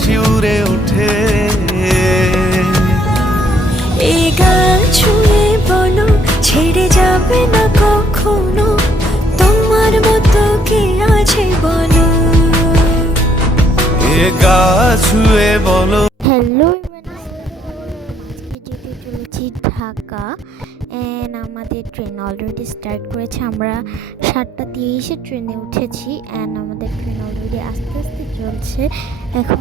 শিউরে ওঠে। এই গান ছুঁয়ে বলো ছেড়ে যাবে না কখনো, তোমার মতো কে আছে বলো। এ গা ছুঁয়ে বলো। হ্যালো আজকে যেতে চলেছি ঢাকা অ্যান্ড আমাদের ট্রেন অলরেডি স্টার্ট করেছে। আমরা 7:30 ট্রেনে উঠেছি অ্যান্ড আমাদের ট্রেন অলরেডি আস্তে আস্তে চলছে। এখন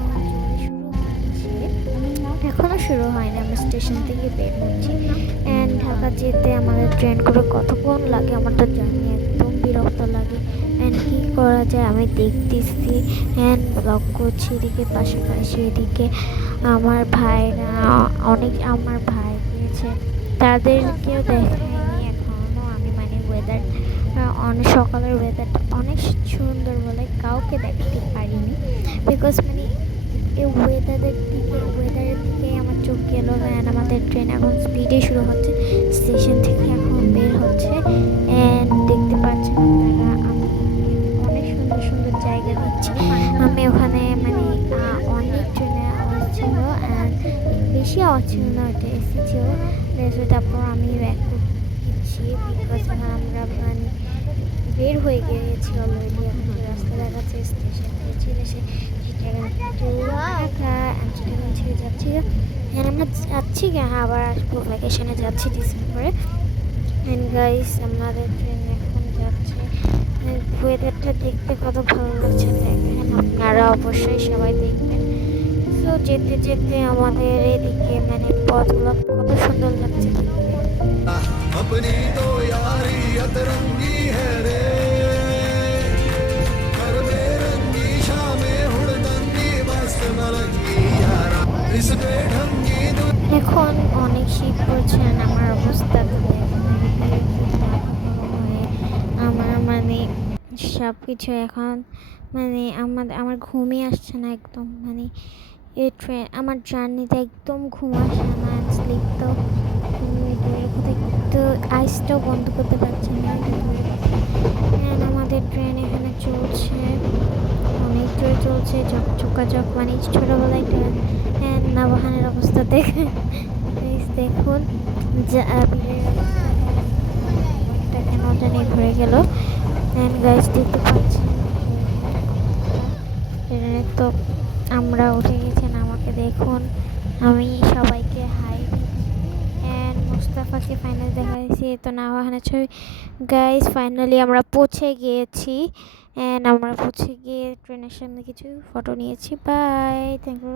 এখনও শুরু হয়নি, আমরা স্টেশন থেকে বের হচ্ছি অ্যান্ড ঢাকা যেতে আমাদের ট্রেন করে কতক্ষণ লাগে আমার তো জানি, একদম বিরক্ত লাগে। অ্যান্ড কী করা যায় আমি দেখতেছি অ্যান্ড ব্লগ করছি। এদিকে পাশাপাশি এদিকে আমার ভাইরা আমার ভাই গিয়েছে, তাদেরকেও দেখায়নি এখনও আমি। মানে ওয়েদার অনেক সকালের ওয়েদারটা অনেক সুন্দর বলে কাউকে দেখাতে পারিনি, বিকজ মানে এই ওয়েদারের দিকে আমার চোখ গেল। অ্যান্ড আমাদের ট্রেন এখন স্পিডে শুরু হচ্ছে, স্টেশন থেকে এখন বের হচ্ছে অ্যান্ড দেখতে পাচ্ছেন আপনারা আমি অনেক সুন্দর সুন্দর জায়গা দিচ্ছি। আমি ওখানে মানে অনেক ট্রেনে আওয়াজ ছিল অ্যান্ড বেশি আওয়াজ ছিল না, ওইটা এসি ছিল। তারপর আমি ব্যাক দিচ্ছি বিকজ আমরা মানে বের হয়ে গিয়েছি অলরেডি। এখন রাস্তা দেখাচ্ছে স্টেশন ছেড়ে ছেড়ে যাচ্ছি। আমরা যাচ্ছি আবার আসবো, ভ্যাকেশনে যাচ্ছি ডিসেম্বরে। অ্যান্ড গাইস আমাদের ট্রেন এখন যাচ্ছে, ওয়েদারটা দেখতে কত ভালো লাগছে দেখেন, আপনারা অবশ্যই সবাই দেখবেন। তো যেতে যেতে আমাদের এদিকে মানে পথগুলো কত সুন্দর লাগছে দেখতে। अपनी तो यारी अतरंगी है रे, कर बेरंगी शामें हुड़दंगी मस्त मलंगी यारा इस बेढंगी। এখন অনেক শীত পড়ছে, আমার অবস্থা তো দেখেন, আমার মানে সব কিছু এখন মানে আমার ঘুমই আসছে না একদম। মানে এই ট্রেন আমার জার্নিতে একদম ঘুম আসে না, স্লিপ তো তো আইসটাও বন্ধ করতে পারছি না। আমাদের ট্রেন এখানে চলছে, অনেক জোরে চলছে, ঝকঝকাঝক মানে ছোটোবেলায় ট্রেন নবাহানের অবস্থা দেখে দেখুন কেন জানি ঘুরে গেল। গাইস দেখতে পাচ্ছি ট্রেনে তো আমরা উঠে গেছেন, আমাকে দেখুন আমি সবাইকে হাই অ্যান্ড মুস্তাফাকে ফাইনাল দেখাইছি তো নবাহানের ছবি। গাইস ফাইনালি আমরা পৌঁছে গিয়েছি অ্যান্ড আমরা পৌঁছে গিয়ে ট্রেনের সামনে কিছু ফটো নিয়েছি। Bye, thank you.